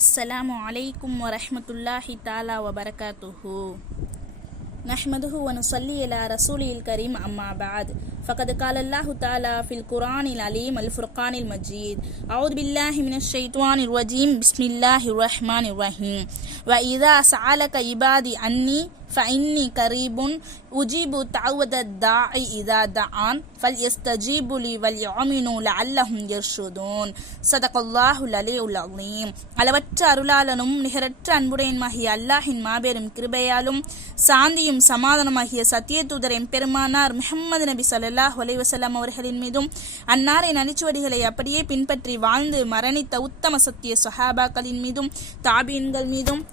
अस्सलामु अलैकुम व रहमतुल्लाहि ताला व बरकातुहु नहमदुहु व नुसल्ली अला रसूलिल करीम अम्मा बाद फ़क़द क़ाल अल्लाहु ताला फ़िल क़ुरानिल अलीम अल फ़ुरक़ानिल मजीद अऊज़ु बिल्लाहि मिनश शैतानिर रजीम बिस्मिल्लाहिर रहमानिर रहीम व इज़ा सअलक इबादी अन्नी फ़इन्नी क़रीबुन उजीबु दअवतद दाइ इज़ा दआन फल्यस्तजीबु लि वल्युमिनु लअल्लहुम यर्शुदून ஸதகல்லாஹுல் அலியுல் அலீம். அளவற்ற அருளாளனும் நிகரற்ற அன்புடையனுமாகிய அல்லாஹின் மாபெரும் கிருபையாலும் சாந்தியும் சமாதானமாகிய சத்திய தூதர் எம்பெருமானார் முஹம்மது நபி ஸல்லல்லாஹு அலைஹி வஸல்லம் அவர்களின் மீதும் அன்னாரின் அடிச்சுவடிகளை அப்படியே பின்பற்றி வாழ்ந்து மரணித்த உத்தம சத்திய சஹாபாக்களின் மீதும் தாபீன்கள் மீதும்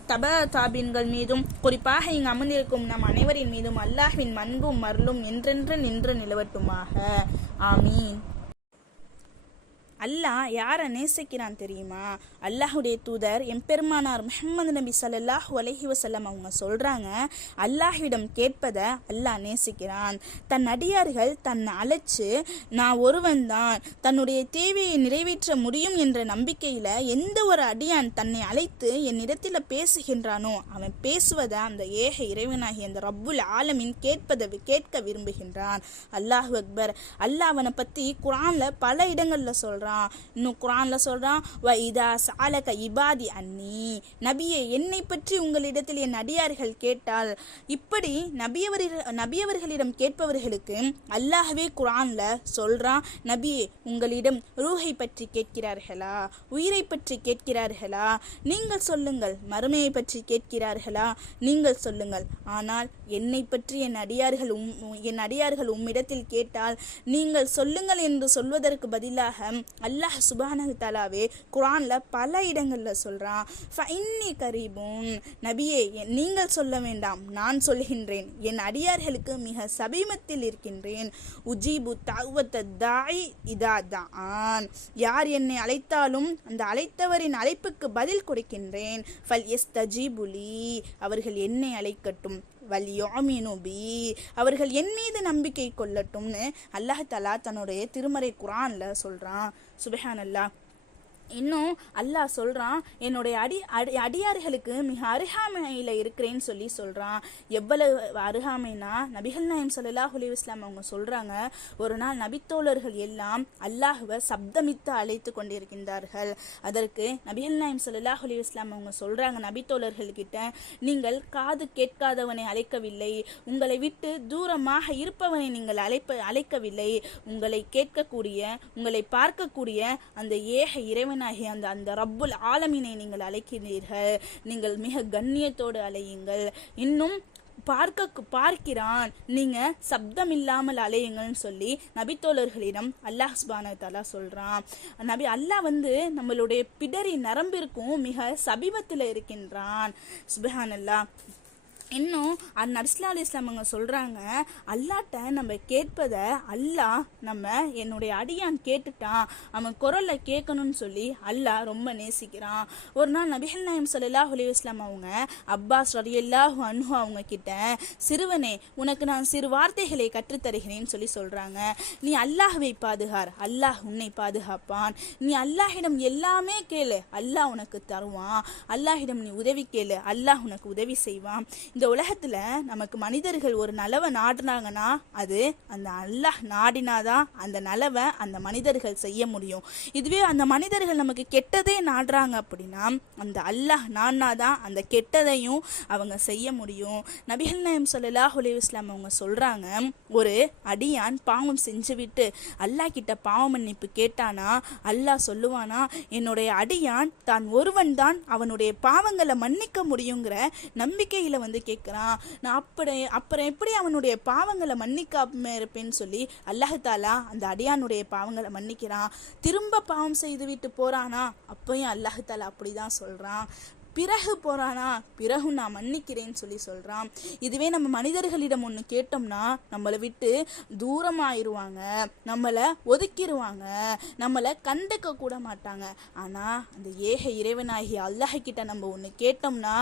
தாபீன்கள் மீதும் குறிப்பாக இங்கு அமர்ந்திருக்கும் நம் அனைவரின் மீதும் அல்லாஹ்வின் அன்பும் அருளும் என்றென்று நின்று நிலவட்டுமாக. ஆமீன். அல்லாஹ் யாரை நேசிக்கிறான் தெரியுமா? அல்லாஹுடைய தூதர் எம்பெருமானார் முஹம்மது நபி ஸல்லல்லாஹு அலைஹி வஸல்லம் அவங்க சொல்றாங்க, அல்லாஹ்விடம் கேட்பதை அல்லாஹ் நேசிக்கிறான். தன் அடியார்கள் தன்னை அழைச்சு நான் ஒருவன் தான் தன்னுடைய தேவையை நிறைவேற்ற முடியும் என்ற நம்பிக்கையில எந்த ஒரு அடியான் தன்னை அழைத்து என்னிடத்தில் பேசுகின்றானோ அவன் பேசுவதை அந்த ஏக இறைவனாகிய அந்த ரப்புல் ஆலமீன் கேட்க விரும்புகின்றான். அல்லாஹு அக்பர். அல்லாஹ் அவனை பத்தி குர்ஆன்ல பல இடங்கள்ல சொல்றான். இன்னும் குர்ஆன்ல சொல்றான், வ இதா சஅலக இபாதி அன்னி, நபியே என்னை பற்றி உங்களிடத்தில் என் அடியார்கள் கேட்டால். இப்படி நபியவர்களிடம் கேட்பவர்களுக்கு அல்லாஹ்வே குர்ஆன்ல சொல்றான், நபியே உங்களிடம் ரூஹை பற்றி கேட்கிறார்களா, உயிரை பற்றி கேட்கிறார்களா, நீங்கள் சொல்லுங்கள். மறுமையை பற்றி கேட்கிறார்களா, நீங்கள் சொல்லுங்கள். ஆனால் என்னை பற்றி என் அடியார்கள் உம்மிடத்தில் கேட்டால் நீங்கள் சொல்லுங்கள் என்று சொல்வதற்கு பதிலாக அல்லாஹ் சுப்ஹானஹு தஆலாவே குர்ஆன்ல பல இடங்கள்ல சொல்றான், ஃபஇன்னி கரீபுன், நபியே நீங்கள் சொல்ல வேண்டாம், நான் சொல்கின்றேன். என் அடியார்களுக்கு மிக சமீபத்தில் இருக்கின்றேன். உஜீபு தஅவத்தத் தாஇ இதா தஆன், யார் என்னை அழைத்தாலும் அந்த அழைத்தவரின் அழைப்புக்கு பதில் கொடுக்கின்றேன். ஃபல்யஸ்தஜீபு லி, அவர்கள் என்னை அழைக்கட்டும். வல்யுமினு பி, அவர்கள் என் மீது நம்பிக்கை கொள்ளட்டும்னு அல்லாஹ் தஆலா தன்னுடைய திருமறை குர்ஆன்ல சொல்றான். சுப்ஹானல்லாஹ். இன்னும் அல்லாஹ் சொல்றான், என்னுடைய அடியார்களுக்கு மிக அருகாமையில இருக்கிறேன்னு சொல்றான். எவ்வளவு அருகாமைனா, நபிகள் நாயகம் ஸல்லல்லாஹு அலைஹி வஸல்லம் அவங்க சொல்றாங்க, ஒரு நாள் நபித்தோழர்கள் எல்லாம் அல்லாஹ்வை சப்தமித்து அழைத்து கொண்டிருக்கின்றார்கள். அதற்கு நபிகள் நாயகம் ஸல்லல்லாஹு அலைஹி வஸல்லம் அவங்க சொல்றாங்க நபித்தோழர்கள் கிட்ட, நீங்கள் காது கேட்காதவனை அழைக்கவில்லை, உங்களை விட்டு தூரமாக இருப்பவனை நீங்கள் அழைக்கவில்லை, உங்களை கேட்கக்கூடிய உங்களை பார்க்கக்கூடிய அந்த ஏக இறைவன் அந்த ரப்புல் ஆலமீனை நீங்கள் அழைக்கிறீர்கள். நீங்கள் மிக கண்ணியத்தோடு அழையுங்கள். இன்னும் பார்க்கிறான், நீங்க சப்தம் இல்லாமல் அலையுங்கள்னு சொல்லி நபித்தோழர்களிடம் அல்லாஹ் சுப்ஹானஹு வ தஆலா சொல்றான். அல்லாஹ் நம்மளுடைய பிடரி நரம்பிற்கும் மிக சமீபத்தில் இருக்கின்றான். சுப்ஹானல்லாஹ். இன்னும் நபிஸல்லல்லாஹு அலைஹி வஸல்லம் அவங்க சொல்றாங்க, அல்லாஹ்ட்ட நம்ம கேட்பதை அல்லாஹ் என்னுடைய அடியான் கேட்டுட்டான், அவன் குரல்ல கேட்கணும்னு சொல்லி அல்லாஹ் ரொம்ப நேசிக்கிறான். ஒரு நாள் நபிகள் நாயகம் ஸல்லல்லாஹு அலைஹி வஸல்லம் அவங்க அப்பாஸ் ரலியல்லாஹு அன்ஹு அவங்க கிட்ட, சிறுவனே உனக்கு நான் சிறு வார்த்தைகளை கற்றுத்தருகிறேன்னு சொல்றாங்க. நீ அல்லாஹ்வை பாதுகார், அல்லாஹ் உன்னை பாதுகாப்பான். நீ அல்லாஹ்விடம் எல்லாமே கேளு, அல்லாஹ் உனக்கு தருவான். அல்லாஹ்விடம் நீ உதவி கேளு, அல்லாஹ் உனக்கு உதவி செய்வான். இந்த உலகத்துல நமக்கு மனிதர்கள் ஒரு நலவை நாடுனாங்கன்னா அது அந்த அல்லாஹ் நாடினாதான் அந்த நலவை அந்த மனிதர்கள் செய்ய முடியும். இதுவே அந்த மனிதர்கள் நமக்கு கெட்டதே நாடுறாங்க அப்படின்னா அந்த அல்லாஹ் நாடினாதான் அந்த கெட்டதையும் அவங்க செய்ய முடியும். நபிகள் நாயகம் ஸல்லல்லாஹு அலைஹி வஸல்லம் அவங்க சொல்றாங்க, ஒரு அடியான் பாவம் செஞ்சுவிட்டு அல்லாஹ் கிட்ட பாவ மன்னிப்பு கேட்டானா அல்லாஹ் சொல்லுவானா, என்னுடைய அடியான் தான் ஒருவன் தான் அவனுடைய பாவங்களை மன்னிக்க முடியுங்கிற நம்பிக்கையில கேட்கிறான். நான் அப்புறம் எப்படி அவனுடைய பாவங்களை மன்னிக்காம இருப்பேன்னு சொல்லி அல்லாஹ் தஆலா அந்த அடியானுடைய பாவங்களை மன்னிக்கிறான். திரும்ப பாவம் செய்து விட்டு போறானா அப்பயும் அல்லாஹ் தஆலா அப்படிதான் சொல்றான், பிறகு போறானா, பிறகு நான் மன்னிக்கிறேன்னு சொல்றான். இதுவே நம்ம மனிதர்களிடம் ஒன்று கேட்டோம்னா நம்மளை விட்டு தூரமாயிருவாங்க, நம்மளை ஒதுக்கிடுவாங்க, நம்மளை கண்டுக்க கூட மாட்டாங்க. ஆனா அந்த ஏக இறைவனாகிய அல்லாஹ் கிட்ட நம்ம ஒன்று கேட்டோம்னா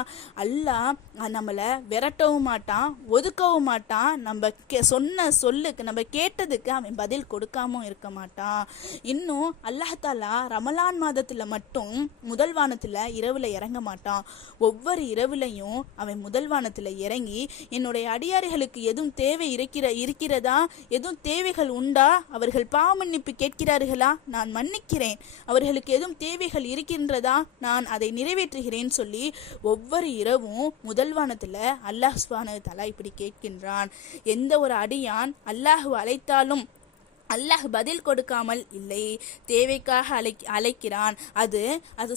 அல்லாஹ் நம்மளை விரட்டவும் மாட்டான், ஒதுக்கவும் மாட்டான். நம்ம சொன்ன சொல்லுக்கு, நம்ம கேட்டதுக்கு அவன் பதில் கொடுக்காம இருக்க மாட்டான். இன்னும் அல்லாஹ் தாலா ரமலான் மாதத்துல மட்டும் முதல் வானத்துல இரவுல இறங்க மாட்டான். ஒவ்வொரு இரவுலையும் அவன் முதல் வானத்துல இறங்கி என்னுடைய அடியார்களுக்கு எதுவும் தேவை இருக்கிறதா, எதுவும் தேவைகள் உண்டா, அவர்கள் பாவ மன்னிப்பு கேட்கிறார்களா, நான் மன்னிக்கிறேன், அவர்களுக்கு எதுவும் தேவைகள் இருக்கின்றதா, நான் அதை நிறைவேற்றுகிறேன் சொல்லி ஒவ்வொரு இரவும் முதல் வானத்துல அல்லாஹ் சுப்ஹானஹு வ தஆலா இப்படி கேட்கின்றான். எந்த ஒரு அடியான் அல்லாஹ் அழைத்தாலும் அல்லாஹ் பதில் கொடுக்காமல் இல்லை, தேவைக்காக அழைக்கிறான். அது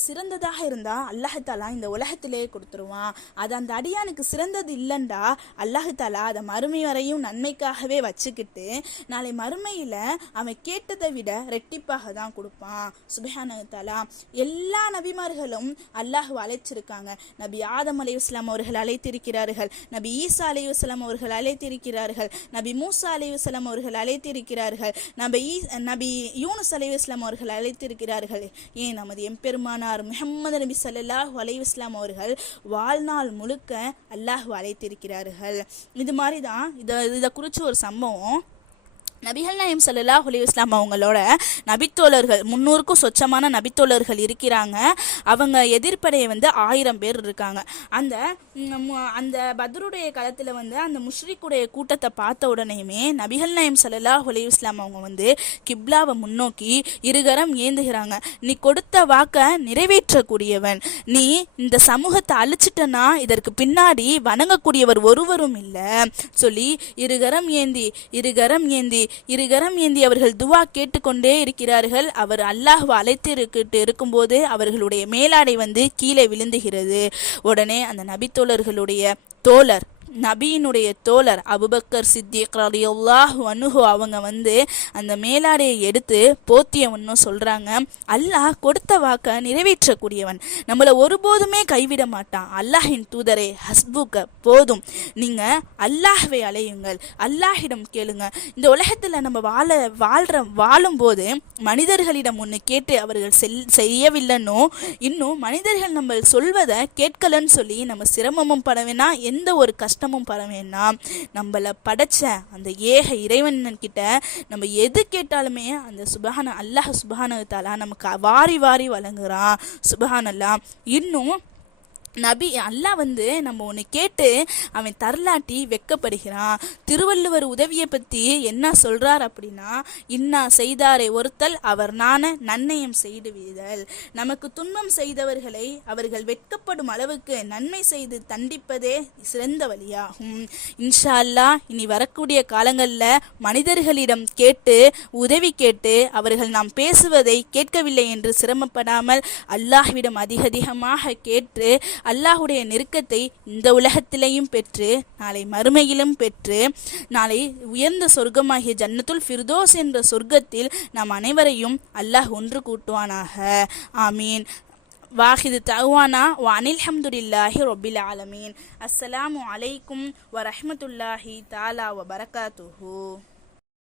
சிறந்ததாக இருந்தா அல்லாஹ் தாலா இந்த உலகத்திலே கொடுத்துருவான். அது அந்த அடியானுக்கு சிறந்தது இல்லைண்டா அல்லாஹ் தாலா அதை மறுமை வரையும் நன்மைக்காகவே வச்சுக்கிட்டு நாளை மறுமையில அவன் கேட்டதை விட ரெட்டிப்பாக தான் கொடுப்பான். சுப்ஹானஹு வ தஆலா எல்லா நபிமார்களும் அல்லாஹ் அழைச்சிருக்காங்க. நபி ஆதம் அலைஹிஸ்ஸலாம் அவர்கள் அழைத்திருக்கிறார்கள், நபி ஈசா அலைஹிஸ்ஸலாம் அவர்கள் அழைத்திருக்கிறார்கள், நபி மூசா அலைஹிஸ்ஸலாம் அவர்கள் அழைத்திருக்கிறார்கள், நபி யூனுஸ் அலைஹிஸ்ஸலாம் அவர்கள் அழைத்திருக்கிறார்கள். ஏன் நமது எம்பெருமானார் முஹம்மது நபி ஸல்லல்லாஹு அலைஹி வஸல்லம் அவர்கள் வாழ்நாள் முழுக்க அல்லாஹ் அழைத்திருக்கிறார்கள். இது மாதிரி தான் இதை குறித்து ஒரு சம்பவம். நபிகள் நாயகம் ஸல்லல்லாஹு அலைஹி வஸல்லம் அவங்களோட நபித்தோழர்கள் 300க்கும் சொச்சமான நபித்தோழர்கள் இருக்கிறாங்க. அவங்க எதிர்ப்படையை 1000 பேர் இருக்காங்க. அந்த பத்ருடைய காலத்தில் அந்த முஷ்ரிக்குடைய கூட்டத்தை பார்த்த உடனேயுமே நபிகள் நாயகம் ஸல்லல்லாஹு அலைஹி வஸல்லம் அவங்க கிப்லாவை முன்னோக்கி இருகரம் ஏந்துகிறாங்க. நீ கொடுத்த வாக்கை நிறைவேற்றக்கூடியவன், நீ இந்த சமூகத்தை அழிச்சிட்டனா இதற்கு பின்னாடி வணங்கக்கூடியவர் ஒருவரும் இல்லை சொல்லி இருகரம் ஏந்தி அவர்கள் துவா கேட்டுக்கொண்டே இருக்கிறார்கள். அவர் அல்லாஹ் அழைத்து இருக்கும்போது அவர்களுடைய மேலாடை கீழே விழுந்துகிறது. உடனே அந்த நபித்தோழர்களுடைய தோழர், நபியினுடைய தோழர் அபூபக்கர் சித்திக் ரலியல்லாஹு அன்ஹு அவங்க அந்த மேலாடையை எடுத்து போத்தியவனும் சொல்றாங்க, அல்லாஹ் கொடுத்த வாக்க நிறைவேற்றக்கூடியவன், நம்மளை ஒருபோதுமே கைவிட மாட்டான். அல்லாஹின் தூதரே ஹஸ்புக்க, போதும், நீங்க அல்லாஹ்வை அலையுங்கள், அல்லாஹிடம் கேளுங்க. இந்த உலகத்துல நம்ம வாழும்போது மனிதர்களிடம் ஒன்று கேட்டு அவர்கள் செய்யவில்லைன்னோ, இன்னும் மனிதர்கள் நம்ம சொல்வதை கேட்கலன்னு சொல்லி நம்ம சிரமமும் பட வேணாம், எந்த ஒரு கஷ்டமும் பட வேண்டாம். நம்மளை படைச்ச அந்த ஏக இறைவன் கிட்ட நம்ம எது கேட்டாலுமே அந்த அல்லாஹ் சுப்ஹானஹு வ தஆலா நமக்கு வாரி வாரி வழங்குறான். சுப்ஹானல்லாஹ். இன்னும் நபி அல்லாஹ் நம்ம ஒன்று கேட்டு அவன் தரலாட்டி வெக்கப்படுகிறான். திருவள்ளுவர் உதவியை பற்றி என்ன சொல்றார் அப்படின்னா, இன்னா செய்தாரை ஒருத்தல் அவர் நான நன்னயம் செய்துவிடுதல். நமக்கு துன்பம் செய்தவர்களை அவர்கள் வெட்கப்படும் அளவுக்கு நன்மை செய்து தண்டிப்பதே சிறந்த வழியாகும். இன்ஷா அல்லாஹ் இனி வரக்கூடிய காலங்களில் மனிதர்களிடம் கேட்டு உதவி கேட்டு அவர்கள் நாம் பேசுவதை கேட்கவில்லை என்று சிரமப்படாமல் அல்லாஹ்விடம் அதிகமாக கேட்டு அல்லாஹுடைய நெருக்கத்தை இந்த உலகத்திலேயும் பெற்று நாளை மறுமையிலும் பெற்று நாளை உயர்ந்த சொர்க்கமாகிய ஜன்னத்துல் ஃபிர்தோஸ் என்ற சொர்க்கத்தில் நாம் அனைவரையும் அல்லாஹ் ஒன்று கூட்டுவானாக. ஆமீன். வாஹிது தஅவானா வ அனில் ஹம்துலில்லாஹி ரப்பில் ஆலமீன். அஸ்ஸலாமு அலைக்கும் வ ரஹ்மத்துல்லாஹி தஆலா வ பரகாத்துஹு.